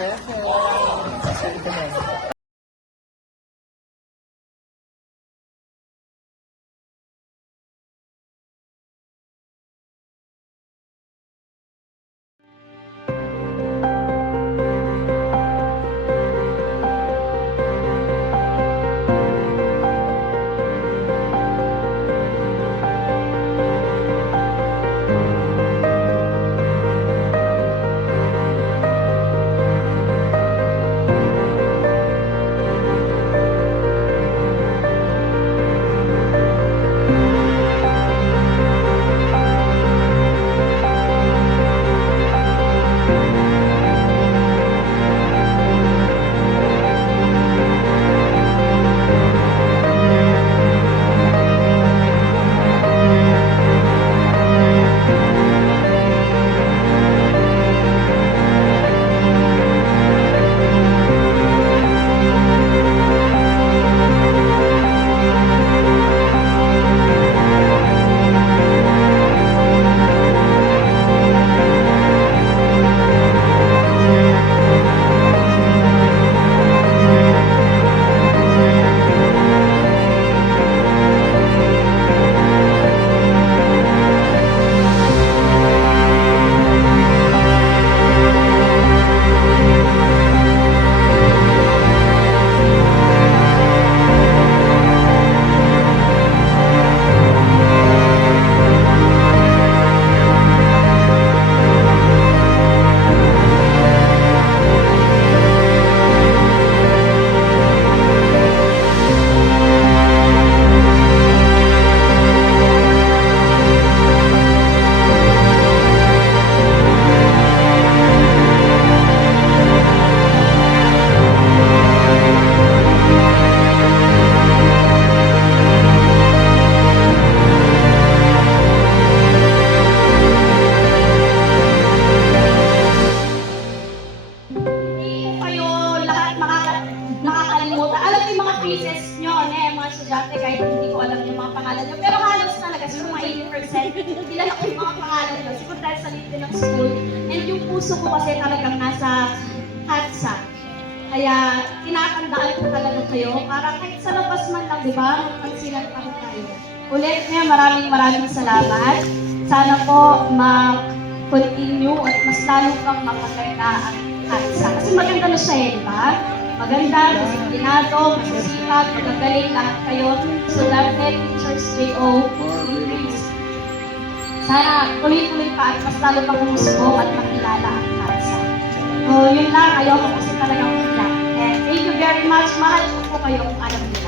Perfect. Pieces nyo, mga estudyante, kahit hindi ko alam yung mga pangalan nyo. Pero halos talaga, siguro mga 80%, kilala ko yung mga pangalan nyo. Siguro dahil sa late ng school. And yung puso ko kasi talagang nasa HADSA. Kaya tinatandaan ko talaga kayo. Para kahit sa labas man lang, di ba? Magpansinan pa rin tayo. Ulit nga, maraming salamat. Sana po ma-continue at mas lalo pang mapaganda ang HADSA. Kasi maganda na siya di ba? Maganda, disiplinado, masisipag, magagaling lahat kayo. So, Lahat Teachers JO, sana tuloy-tuloy pa at mas lalo pang umusbong at makilala ang HADSA. So, yun lang. Ayoko kasi talagang umiyak. And thank you very much. Mahal ko po kayo kung alam niyo.